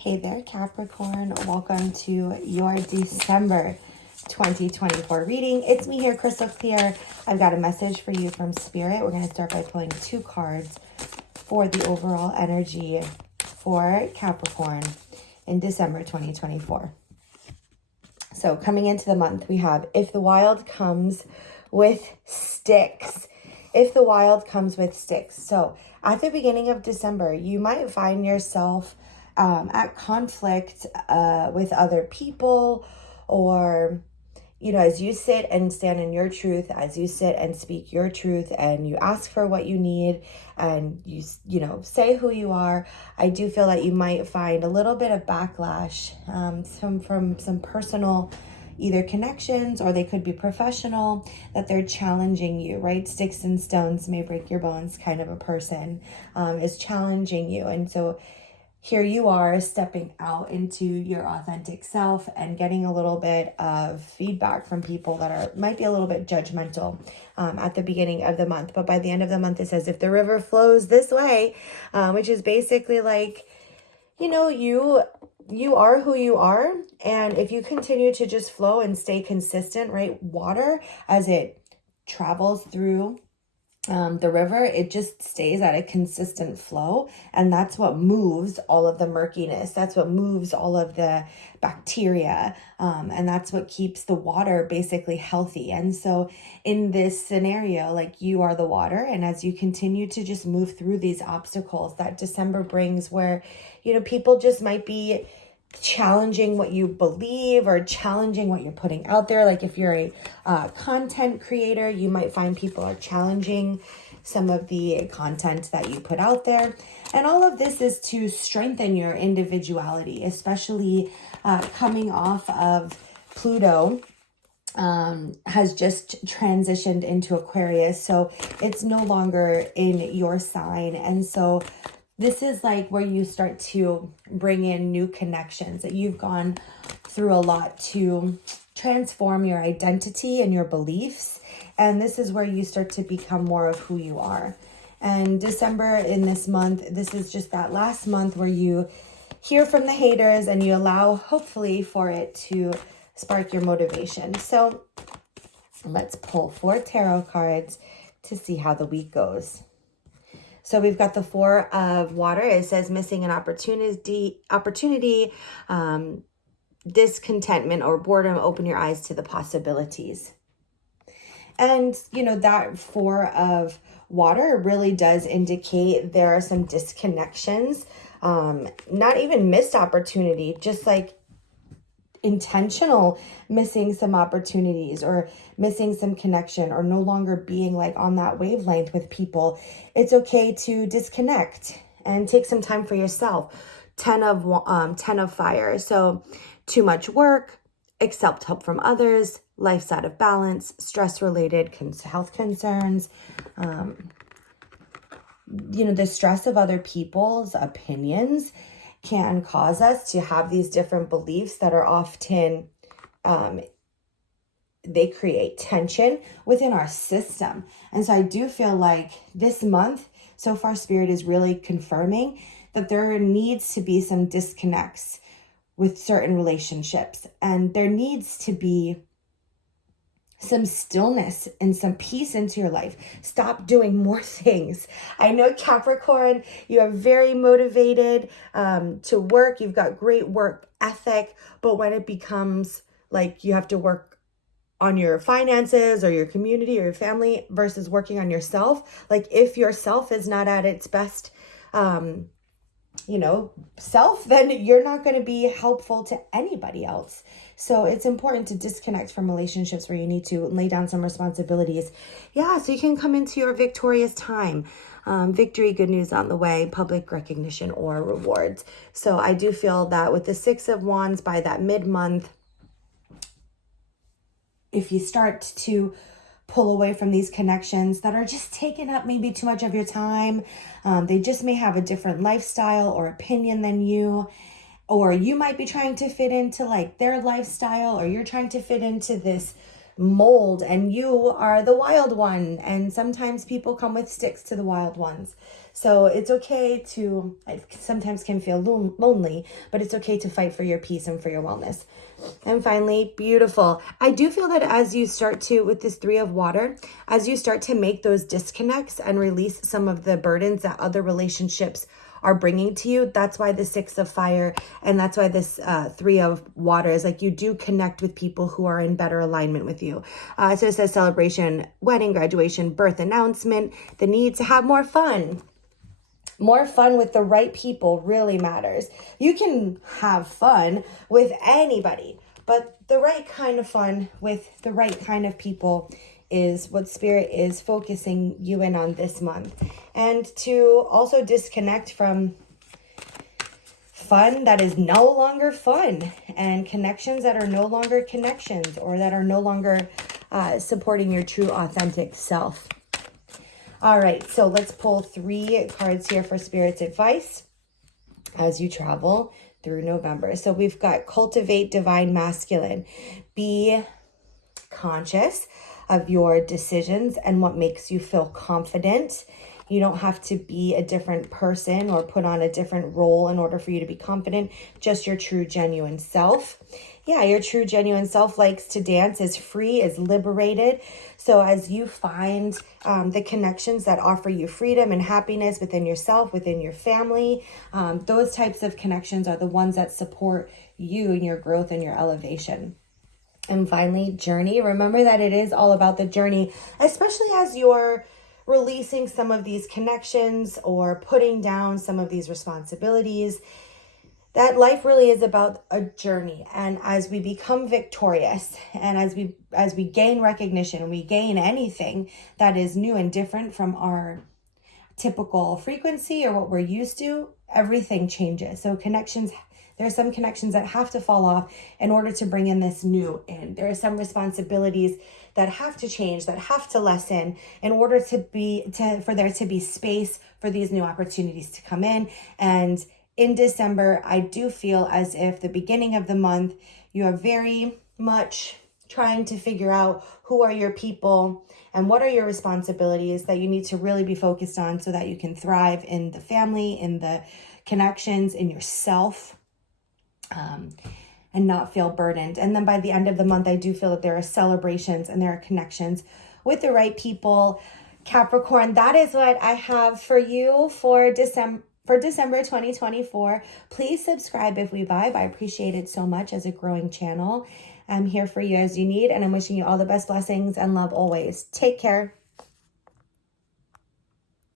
Hey there, Capricorn. Welcome to your December 2024 reading. It's me here, Krystal Clear. I've got a message for you from Spirit. We're going to start by pulling 2 cards for the overall energy for Capricorn in December 2024. So coming into the month, we have if the wild comes with sticks. If the wild comes with sticks. So at the beginning of December, you might find yourself at conflict with other people, or, you know, as you sit and stand in your truth, as you sit and speak your truth and you ask for what you need and you know, say who you are, I do feel that you might find a little bit of backlash, from some personal either connections, or they could be professional, that they're challenging you, right? Sticks and stones may break your bones kind of a person is challenging you. And so here you are stepping out into your authentic self and getting a little bit of feedback from people that might be a little bit judgmental at the beginning of the month. But by the end of the month, it says, if the river flows this way, which is basically like, you know, you are who you are. And if you continue to just flow and stay consistent, right? Water, as it travels through the river, it just stays at a consistent flow, and that's what moves all of the murkiness, that's what moves all of the bacteria, and that's what keeps the water basically healthy. And so in this scenario, like, you are the water, and as you continue to just move through these obstacles that December brings, where, you know, people just might be challenging what you believe or challenging what you're putting out there. Like if you're a content creator, you might find people are challenging some of the content that you put out there. And all of this is to strengthen your individuality, especially coming off of Pluto has just transitioned into Aquarius. So it's no longer in your sign. And so this is like where you start to bring in new connections, that you've gone through a lot to transform your identity and your beliefs. And this is where you start to become more of who you are. And December, in this month, this is just that last month where you hear from the haters and you allow, hopefully, for it to spark your motivation. So let's pull 4 tarot cards to see how the week goes. So we've got the 4 of water. It says missing an opportunity, discontentment or boredom. Open your eyes to the possibilities. And, you know, that 4 of water really does indicate there are some disconnections, not even missed opportunity, just like intentional missing some opportunities or missing some connection, or no longer being like on that wavelength with people. It's okay to disconnect and take some time for yourself. 10 of fire. So too much work, accept help from others, life's out of balance, stress related health concerns, you know, the stress of other people's opinions can cause us to have these different beliefs that are often, they create tension within our system. And so I do feel like this month, so far, Spirit is really confirming that there needs to be some disconnects with certain relationships. And there needs to be some stillness and some peace into your life. Stop doing more things. I know, Capricorn, you are very motivated to work. You've got great work ethic, but when it becomes like you have to work on your finances or your community or your family versus working on yourself, like if yourself is not at its best, you know, self, then you're not going to be helpful to anybody else. So it's important to disconnect from relationships where you need to lay down some responsibilities. Yeah, so you can come into your victorious time. Victory, good news on the way, public recognition or rewards. So I do feel that with the 6 of Wands, by that mid-month, if you start to pull away from these connections that are just taking up maybe too much of your time, they just may have a different lifestyle or opinion than you, or you might be trying to fit into like their lifestyle, or you're trying to fit into this mold and you are the wild one. And sometimes people come with sticks to the wild ones. So it's okay to, it sometimes can feel lonely, but it's okay to fight for your peace and for your wellness. And finally, beautiful. I do feel that as you start to, with this 3 of water, as you start to make those disconnects and release some of the burdens that other relationships are bringing to you, that's why the 6 of fire, and that's why this 3 of water is like you do connect with people who are in better alignment with you. So it says celebration, wedding, graduation, birth announcement, the need to have more fun. More fun with the right people really matters. You can have fun with anybody, but the right kind of fun with the right kind of people is what Spirit is focusing you in on this month. And to also disconnect from fun that is no longer fun and connections that are no longer connections or that are no longer supporting your true authentic self. All right, so let's pull 3 cards here for Spirit's advice as you travel through November. So we've got cultivate divine masculine. Be conscious of your decisions and what makes you feel confident. You don't have to be a different person or put on a different role in order for you to be confident. Just your true, genuine self. Yeah, your true, genuine self likes to dance, is free, is liberated. So as you find the connections that offer you freedom and happiness within yourself, within your family, those types of connections are the ones that support you in your growth and your elevation. And finally, journey. Remember that it is all about the journey, especially as you're releasing some of these connections or putting down some of these responsibilities. That life really is about a journey. And as we become victorious and as we gain recognition, we gain anything that is new and different from our typical frequency or what we're used to, everything changes. So connections, there are some connections that have to fall off in order to bring in this new in. There are some responsibilities that have to change, that have to lessen in order for there to be space for these new opportunities to come in. And in December, I do feel as if the beginning of the month, you are very much trying to figure out who are your people and what are your responsibilities that you need to really be focused on so that you can thrive in the family, in the connections, in yourself, and not feel burdened. And then by the end of the month, I do feel that there are celebrations and there are connections with the right people. Capricorn, that is what I have for you for December 2024. Please subscribe if we vibe. I appreciate it so much as a growing channel. I'm here for you as you need, and I'm wishing you all the best blessings and love always. Take care.